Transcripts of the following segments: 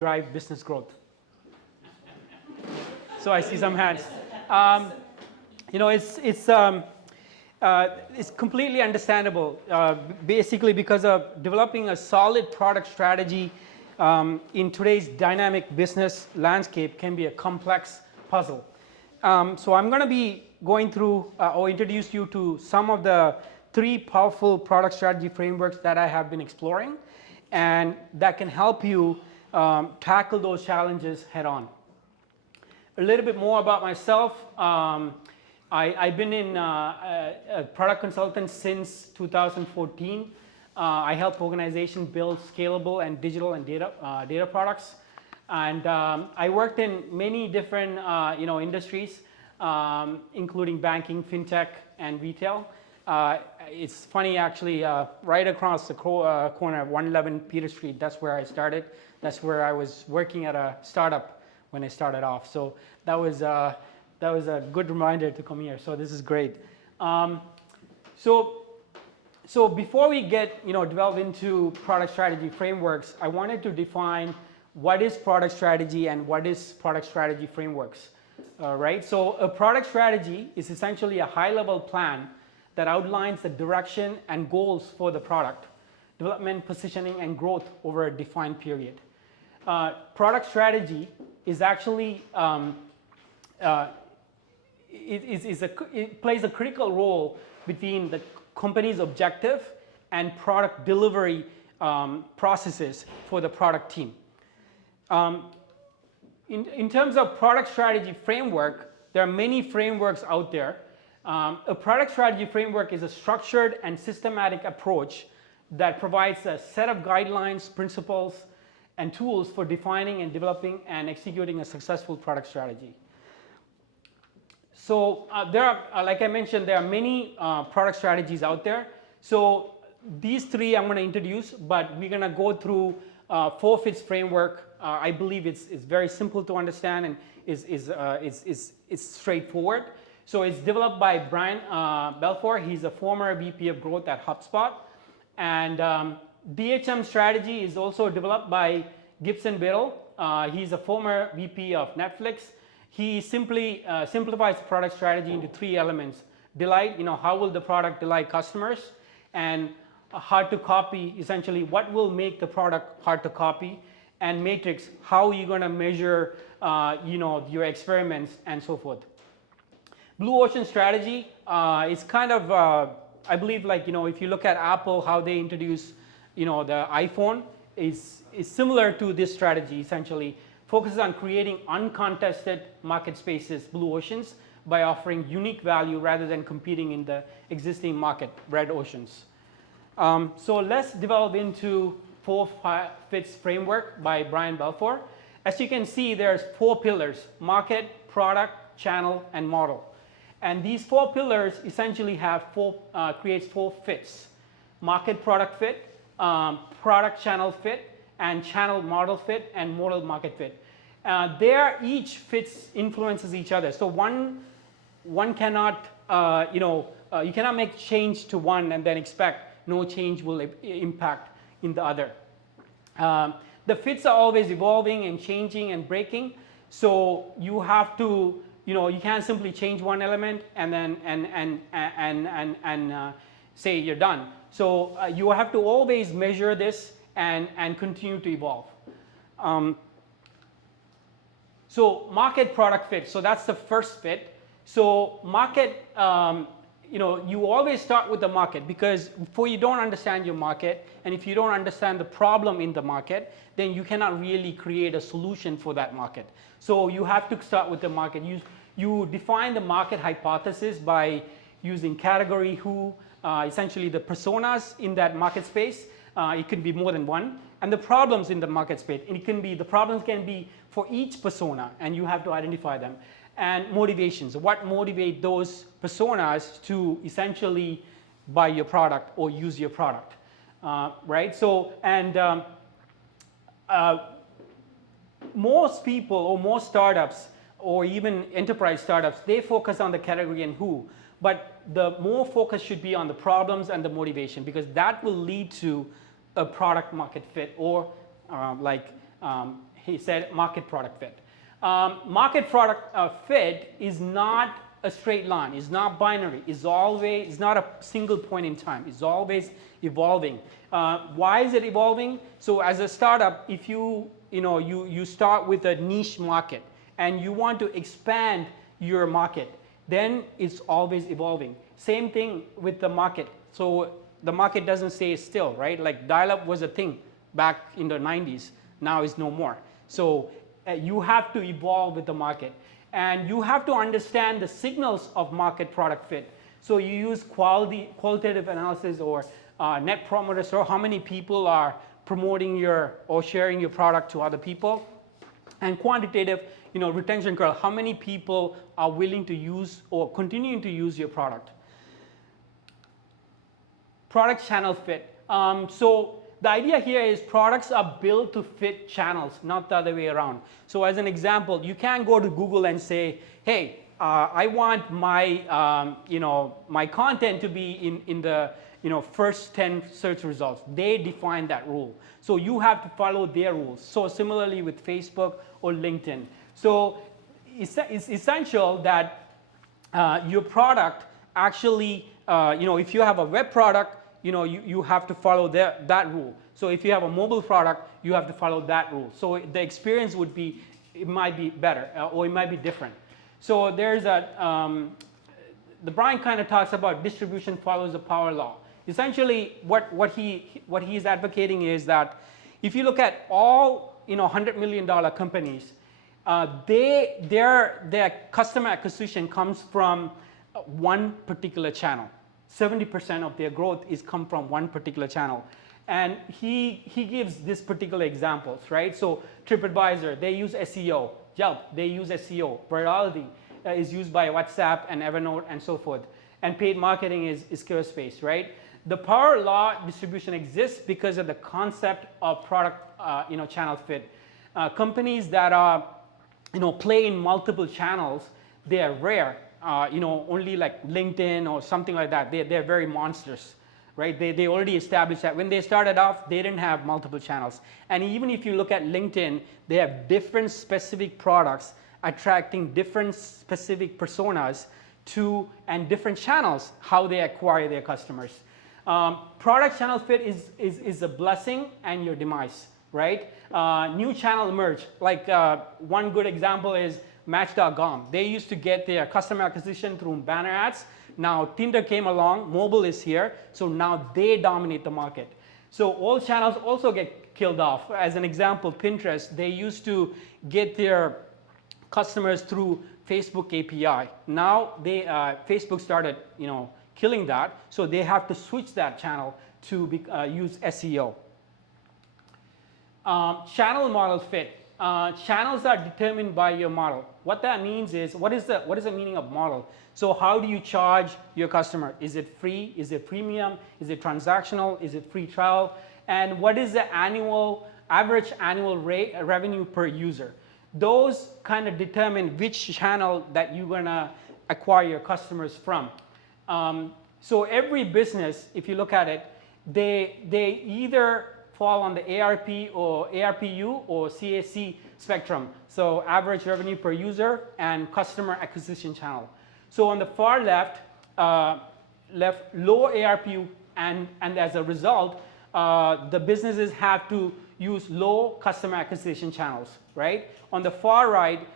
drive business growth? So I see some hands. It's completely understandable, basically because of developing a solid product strategy in today's dynamic business landscape can be a complex puzzle. So I'm going to be going through or introduce you to some of the 3 powerful product strategy frameworks that I have been exploring and that can help you tackle those challenges head on. A little bit more about myself. I've been in a product consultant since 2014. I help organizations build scalable and digital and data products. And I worked in many different industries, including banking, fintech, and retail. It's funny actually, right across the corner of 111 Peter Street, that's where I started. That's where I was working at a startup when I started off. So that was a good reminder to come here. So this is great. So before we get delve into product strategy frameworks, I wanted to define what is product strategy and what is product strategy frameworks. Right? So a product strategy is essentially a high-level plan that outlines the direction and goals for the product, development, positioning, and growth over a defined period. Product strategy is actually it plays a critical role between the company's objective and product delivery processes for the product team. In terms of product strategy framework, there are many frameworks out there. A product strategy framework is a structured and systematic approach that provides a set of guidelines, principles, and tools for defining and developing and executing a successful product strategy. So there are, like I mentioned, there are many product strategies out there. So these 3 I'm going to introduce, but we're going to go through 4 Fits framework. I believe it's very simple to understand and is straightforward. So it's developed by Brian Belfour. He's a former VP of Growth at HubSpot. And DHM strategy is also developed by Gibson Biddle. He's a former VP of Netflix. He simply simplifies product strategy into 3 elements. Delight, how will the product delight customers? And hard to copy, essentially what will make the product hard to copy? And matrix, how are you going to measure your experiments and so forth. Blue Ocean strategy is kind of, I believe, like, if you look at Apple, how they introduce, the iPhone is similar to this strategy, essentially. Focuses on creating uncontested market spaces, blue oceans, by offering unique value rather than competing in the existing market, red oceans. So let's delve into 4 Fits framework by Brian Belfour. As you can see, there's 4 pillars: market, product, channel, and model. And these 4 pillars essentially have creates 4 fits: market product fit, product channel fit, and channel model fit, and model market fit. Each fits influences each other. So one cannot, you cannot make change to one and then expect no change will impact in the other. The fits are always evolving and changing and breaking. So you have to, you can't simply change one element and then say you're done. So you have to always measure this and continue to evolve. So market product fit. So that's the first fit. So market, you always start with the market, because before you don't understand your market, and if you don't understand the problem in the market, then you cannot really create a solution for that market. So you have to start with the market. You define the market hypothesis by using category, who, essentially the personas in that market space. It could be more than one, and the problems in the market space. And the problems can be for each persona, and you have to identify them. And motivations, what motivate those personas to essentially buy your product or use your product, right? So, and most people or most startups or even enterprise startups, they focus on the category and who, but the more focus should be on the problems and the motivation, because that will lead to a product market fit, or he said market product fit. Market product fit is not a straight line. It's not binary. It's not a single point in time. It's always evolving. Why is it evolving? So as a startup, if you start with a niche market and you want to expand your market, then it's always evolving. Same thing with the market. So the market doesn't stay still, right? Like dial-up was a thing back in the 90s. Now it's no more. So you have to evolve with the market. And you have to understand the signals of market product fit. So you use qualitative analysis or net promoter score, how many people are promoting or sharing your product to other people. And quantitative, retention curve, how many people are willing to use or continuing to use your product. Product channel fit. So the idea here is products are built to fit channels, not the other way around. So as an example, you can go to Google and say, hey, I want my, my content to be in the first 10 search results. They define that rule. So you have to follow their rules. So similarly with Facebook or LinkedIn. So it's essential that your product actually, if you have a web product, you have to follow that rule. So if you have a mobile product, you have to follow that rule. So the experience it might be better or it might be different. So there's the Brian kind of talks about distribution follows the power law. Essentially, what he is advocating is that if you look at all $100 million companies, their customer acquisition comes from one particular channel. 70% of their growth is come from one particular channel. And he gives this particular examples, right? So TripAdvisor, they use SEO. Yelp, they use SEO. Virality is used by WhatsApp and Evernote and so forth. And paid marketing is Squarespace, right? The power law distribution exists because of the concept of product channel fit. Companies that are play in multiple channels, they are rare. Only like LinkedIn or something like that, they're very monsters, right? They already established that. When they started off, they didn't have multiple channels. And even if you look at LinkedIn, they have different specific products attracting different specific personas and different channels, how they acquire their customers. Product channel fit is a blessing and your demise, right? New channel emerge. Like one good example is Match.com. They used to get their customer acquisition through banner ads. Now Tinder came along, mobile is here, so now they dominate the market. So all channels also get killed off. As an example, Pinterest, they used to get their customers through Facebook API. Now Facebook started, killing that, so they have to switch that channel to use SEO. Channel model fit. Channels are determined by your model. What that means is, what is the meaning of model? So how do you charge your customer? Is it free? Is it premium? Is it transactional? Is it free trial? And what is the average annual revenue per user? Those kind of determine which channel that you're gonna acquire your customers from. So every business, if you look at it, they either fall on the ARP or ARPU or CAC spectrum. So average revenue per user and customer acquisition channel. So on the far left, low ARPU, and as a result, the businesses have to use low customer acquisition channels, right? On the far right,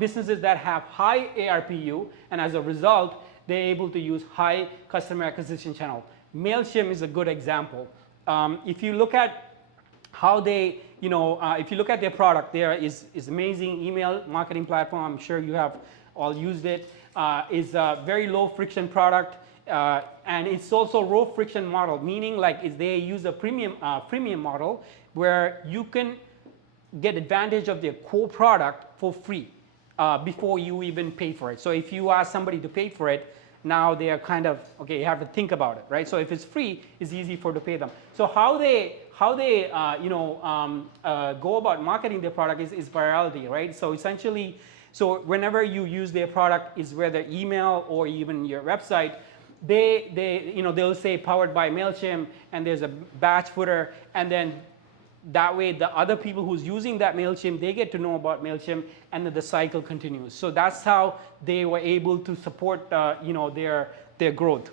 businesses that have high ARPU, and as a result, they're able to use high customer acquisition channel. MailChimp is a good example. If you look at how they, if you look at their product, there is amazing email marketing platform. I'm sure you have all used it. Is a very low friction product, and it's also low friction model, meaning like they use a premium model where you can get advantage of their core product for free before you even pay for it. So if you ask somebody to pay for it, now they are kind of, okay, you have to think about it, right? So if it's free, it's easy to pay them. So how they go about marketing their product is virality, right? So essentially, so whenever you use their product, is whether email or even your website, they'll say powered by MailChimp, and there's a batch footer, and then That way, the other people who's using that MailChimp, they get to know about MailChimp, and then the cycle continues. So that's how they were able to support their growth.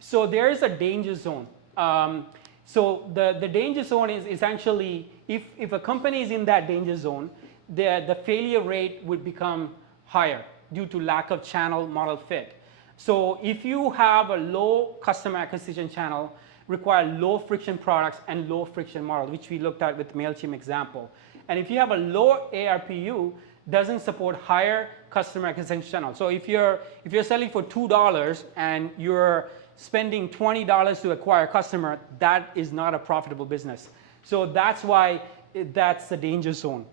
So there is a danger zone. So the danger zone is essentially, if a company is in that danger zone, the failure rate would become higher due to lack of channel model fit. So if you have a low customer acquisition channel, require low friction products and low friction model, which we looked at with MailChimp example. And if you have a low ARPU, doesn't support higher customer acquisition channel. So if you're selling for $2 and you're spending $20 to acquire a customer, that is not a profitable business. So that's why that's the danger zone.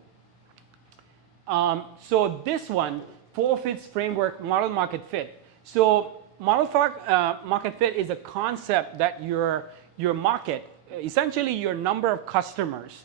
So this one, 4 fits framework, model market fit. So model market fit is a concept that your market, essentially your number of customers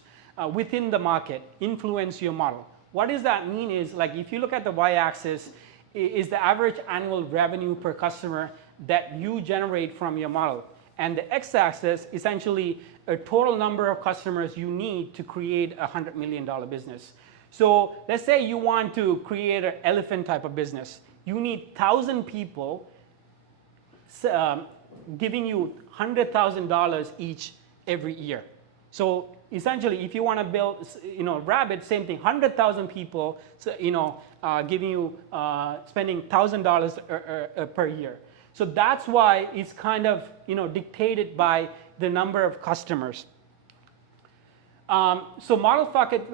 within the market influence your model. What does that mean is, like, if you look at the y-axis, is the average annual revenue per customer that you generate from your model. And the x-axis, essentially a total number of customers you need to create a $100 million business. So let's say you want to create an elephant type of business. You need 1,000 people giving you $100,000 each every year. So essentially, if you want to build, rabbit, same thing, 100,000 people, giving you spending $1,000 per year. So that's why it's kind of dictated by the number of customers. So model market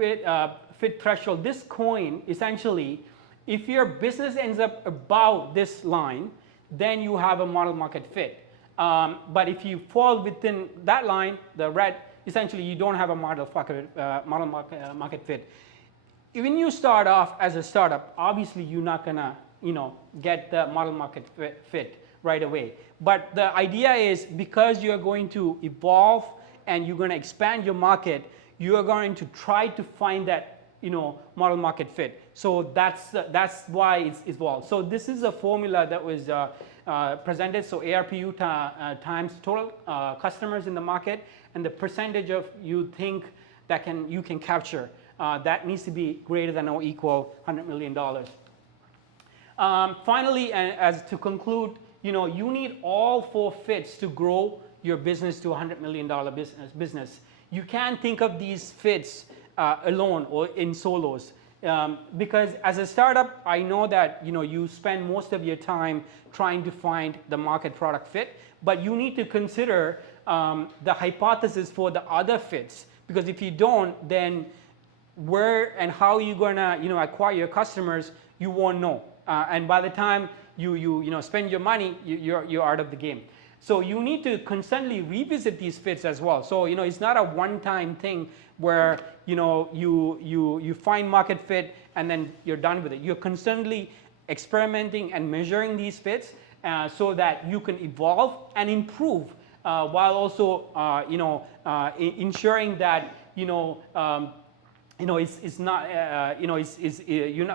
fit threshold. This coin essentially, if your business ends up above this line, then you have a model market fit. But if you fall within that line, the red, essentially you don't have a model market fit. When you start off as a startup, obviously you're not gonna get the model market fit right away. But the idea is, because you're going to evolve and you're going to expand your market, you are going to try to find that model market fit. So that's why it's evolved. So this is a formula that was presented. So ARPU times total customers in the market, and the percentage of you think that you can capture, that needs to be greater than or equal $100 million. Finally, and as to conclude, you need all 4 fits to grow your business to a $100 million business. You can't think of these fits alone or in solos. Because as a startup, I know that you spend most of your time trying to find the market product fit, but you need to consider the hypothesis for the other fits. Because if you don't, then where and how you're gonna acquire your customers, you won't know. And by the time you spend your money, you're out of the game. So you need to constantly revisit these fits as well. So it's not a one-time thing where you find market fit and then you're done with it. You're constantly experimenting and measuring these fits so that you can evolve and improve, while also ensuring that it's not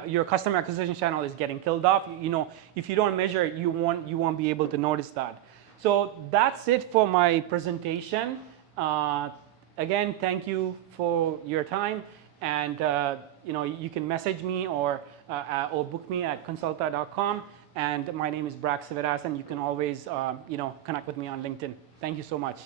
your customer acquisition channel is getting killed off. If you don't measure it, you won't be able to notice that. So that's it for my presentation. Again, thank you for your time, and you can message me or book me at Cansulta.com. And my name is Brack Sivadasan. You can always connect with me on LinkedIn. Thank you so much.